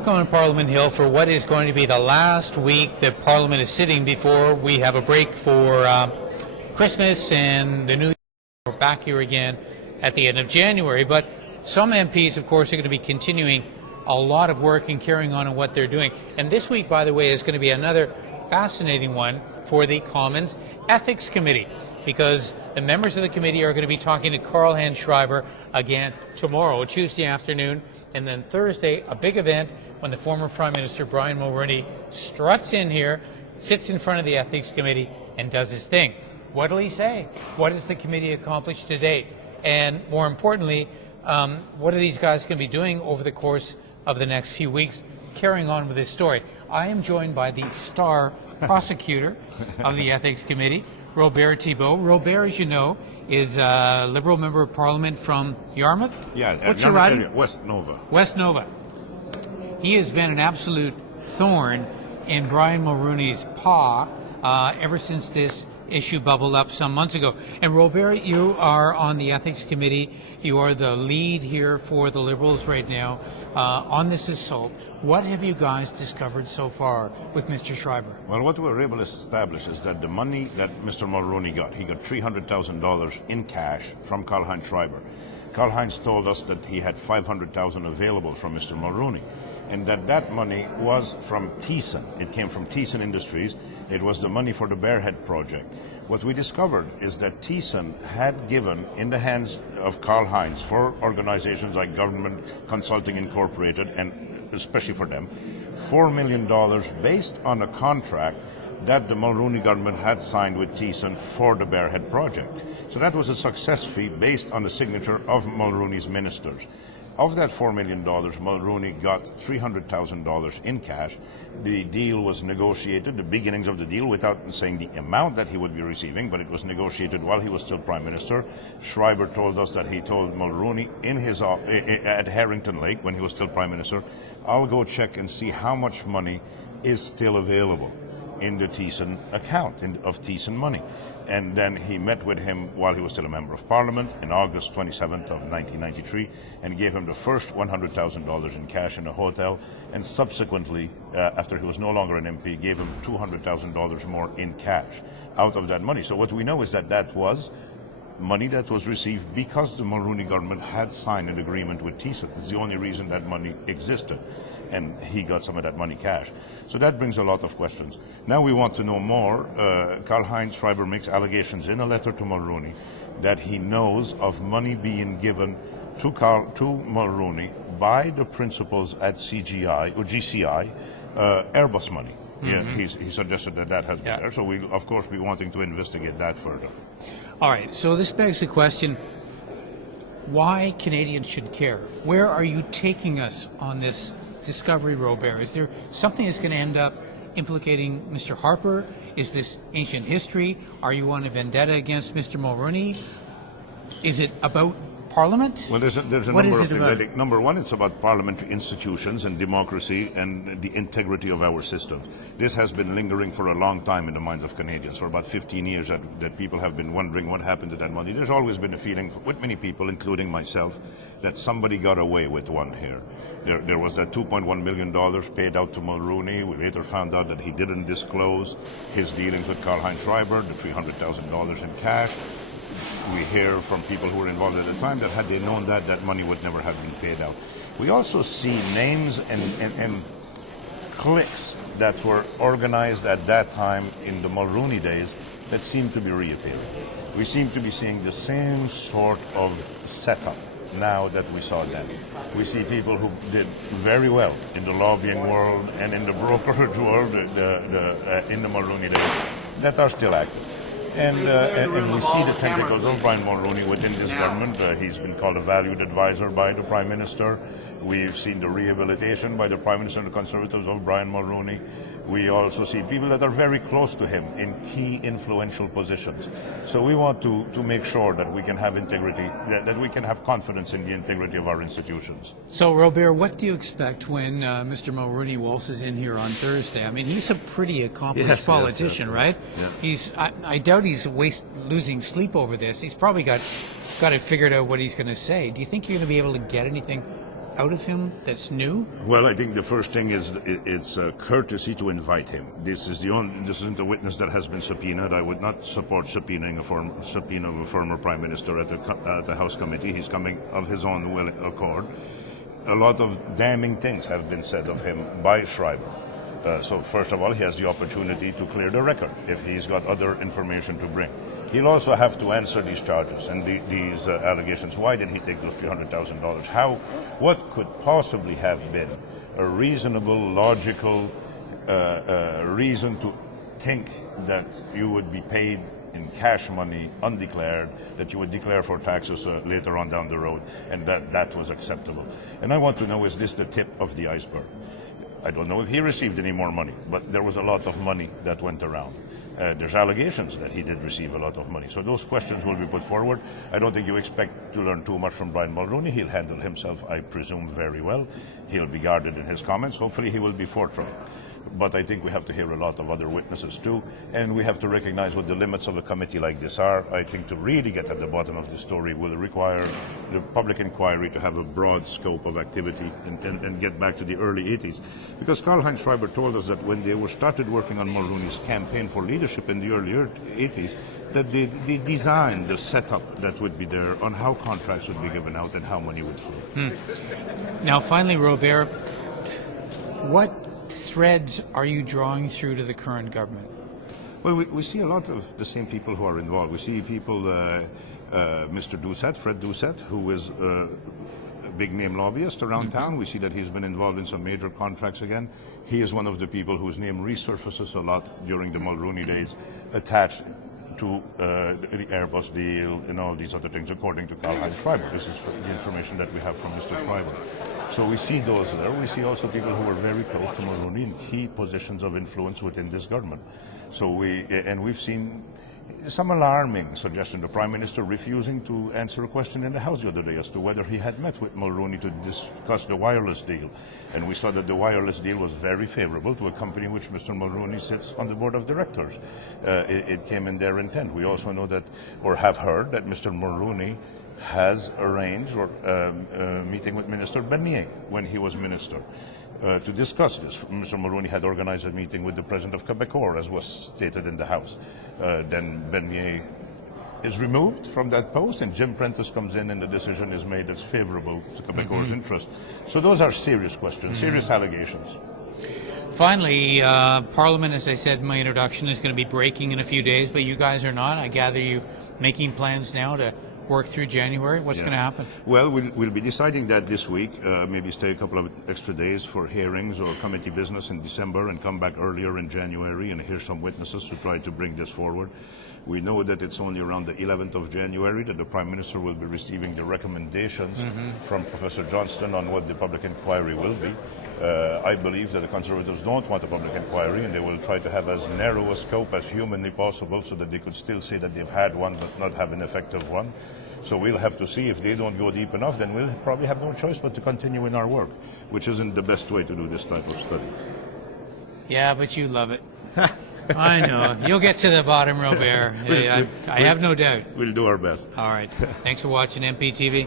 back on Parliament Hill for what is going to be the last week that Parliament is sitting before we have a break for Christmas and the New Year. We're back here again at the end of January. But some MPs, of course, are going to be continuing a lot of work and carrying on what they're doing. And this week, by the way, is going to be another fascinating one for the Commons Ethics Committee, because the members of the committee are going to be talking to Karlheinz Schreiber again tomorrow, Tuesday afternoon, and then Thursday, a big event when the former Prime Minister Brian Mulroney struts in here, sits in front of the Ethics Committee, and does his thing. What will he say? What has the committee accomplished to date? And more importantly, what are these guys going to be doing over the course of the next few weeks, carrying on with this story? I am joined by the star prosecutor of the Ethics Committee, Robert Thibault. Robert, as you know, is a Liberal Member of Parliament from Yarmouth. Yeah, what's your riding? West Nova. West Nova. He has been an absolute thorn in Brian Mulroney's paw ever since this issue bubbled up some months ago. And Robert, you are on the Ethics Committee. You are the lead here for the Liberals right now on this assault. What have you guys discovered so far with Mr. Schreiber? Well, what we were able to establish is that the money that Mr. Mulroney got, he got $300,000 in cash from Karlheinz Schreiber. Karlheinz told us that he had $500,000 available from Mr. Mulroney, and that money was from Thyssen. It came from Thyssen Industries. It was the money for the Bearhead project. What we discovered is that Thyssen had given in the hands of Karlheinz for organizations like Government Consulting Incorporated, and especially for them, $4 million based on a contract that the Mulroney government had signed with Thyssen for the Bearhead project. So that was a success fee based on the signature of Mulroney's ministers. Of that $4 million, Mulroney got $300,000 in cash. The deal was negotiated, the beginnings of the deal, without saying the amount that he would be receiving, but it was negotiated while he was still Prime Minister. Schreiber told us that he told Mulroney in his at Harrington Lake, when he was still Prime Minister, I'll go check and see how much money is still available in the Thyssen account of Thyssen money. And then he met with him while he was still a Member of Parliament in August 27th of 1993 and gave him the first $100,000 in cash in a hotel, and subsequently, after he was no longer an MP, gave him $200,000 more in cash out of that money. So what we know is that that was money that was received because the Mulroney government had signed an agreement with Thyssen. It's the only reason that money existed, and he got some of that money cash. So that brings a lot of questions. Now we want to know more. Karlheinz Schreiber makes allegations in a letter to Mulroney that he knows of money being given to Mulroney by the principals at CGI or GCI, Airbus money. Yeah, he suggested that has been there. So we'll, of course, be wanting to investigate that further. All right, so this begs the question, why Canadians should care? Where are you taking us on this discovery, Robert? Is there something that's going to end up implicating Mr. Harper? Is this ancient history? Are you on a vendetta against Mr. Mulroney? Is it about Parliament? Well, there's a number of things. I think, number one, it's about parliamentary institutions and democracy and the integrity of our systems. This has been lingering for a long time in the minds of Canadians, for about 15 years that people have been wondering what happened to that money. There's always been a feeling with many people, including myself, that somebody got away with one here. There was that $2.1 million paid out to Mulroney. We later found out that he didn't disclose his dealings with Karlheinz Schreiber, the $300,000 in cash. We hear from people who were involved at the time that had they known that, that money would never have been paid out. We also see names and cliques that were organized at that time in the Mulroney days that seem to be reappearing. We seem to be seeing the same sort of setup now that we saw then. We see people who did very well in the lobbying world and in the brokerage world in the Mulroney days that are still active. And we see the tentacles of Brian Mulroney within this government. He's been called a valued advisor by the Prime Minister. We've seen the rehabilitation by the Prime Minister and the Conservatives of Brian Mulroney. We also see people that are very close to him in key influential positions. So we want to make sure that we can have integrity, that we can have confidence in the integrity of our institutions. So, Robert, what do you expect when Mr. Mulroney waltzes in here on Thursday? I mean, he's a pretty accomplished politician, right? Yeah. I doubt he's losing sleep over this. He's probably got it figured out what he's going to say. Do you think you're going to be able to get anything out of him that's new? Well, I think the first thing is it's a courtesy to invite him. This isn't a witness that has been subpoenaed. I would not support subpoenaing a subpoena of a former prime minister at the House committee. He's coming of his own will accord. A lot of damning things have been said of him by Schreiber. So first of all, he has the opportunity to clear the record if he's got other information to bring. He'll also have to answer these charges and these allegations. Why did he take those $300,000? What could possibly have been a reasonable, logical reason to think that you would be paid in cash money, undeclared, that you would declare for taxes later on down the road, and that was acceptable? And I want to know, is this the tip of the iceberg? I don't know if he received any more money, but there was a lot of money that went around. There's allegations that he did receive a lot of money. So those questions will be put forward. I don't think you expect to learn too much from Brian Mulroney. He'll handle himself, I presume, very well. He'll be guarded in his comments. Hopefully he will be forthright. But I think we have to hear a lot of other witnesses too, and we have to recognize what the limits of a committee like this are. I think to really get at the bottom of the story will require the public inquiry to have a broad scope of activity and get back to the early 80s. Because Karlheinz Schreiber told us that when they started working on Mulroney's campaign for leadership in the early 80s, that they designed the setup that would be there on how contracts would be given out and how money would flow. Now, finally, Robert, what threads are you drawing through to the current government? Well, we see a lot of the same people who are involved. We see people, Mr. Doucette, Fred Doucette, who is a big-name lobbyist around town. We see that he's been involved in some major contracts again. He is one of the people whose name resurfaces a lot during the Mulroney days, attached to the Airbus deal and all these other things, according to Karlheinz Schreiber. This is the information that we have from Mr. Schreiber. So we see those there. We see also people who are very close to Mulroney in key positions of influence within this government. So we've seen some alarming suggestion. The Prime Minister refusing to answer a question in the House the other day as to whether he had met with Mulroney to discuss the wireless deal. And we saw that the wireless deal was very favorable to a company which Mr. Mulroney sits on the board of directors. It came in their intent. We also know that, or have heard, that Mr. Mulroney has arranged a meeting with Minister Bernier when he was minister to discuss this. Mr. Mulroney had organized a meeting with the president of Quebecor, as was stated in the House. Then Bernier is removed from that post, and Jim Prentice comes in, and the decision is made that's favorable to Quebecor's interest. So those are serious questions, serious allegations. Finally, Parliament, as I said in my introduction, is going to be breaking in a few days, but you guys are not. I gather you're making plans now to work through January. What's going to happen? Well, we'll be deciding that this week. Maybe stay a couple of extra days for hearings or committee business in December and come back earlier in January and hear some witnesses to try to bring this forward. We know that it's only around the 11th of January that the Prime Minister will be receiving the recommendations from Professor Johnston on what the public inquiry will be. I believe that the Conservatives don't want a public inquiry, and they will try to have as narrow a scope as humanly possible so that they could still say that they've had one but not have an effective one. So we'll have to see. If they don't go deep enough, then we'll probably have no choice but to continue in our work, which isn't the best way to do this type of study. Yeah, but you love it. I know. You'll get to the bottom, Robert. I have no doubt. We'll do our best. All right. Thanks for watching MPtv.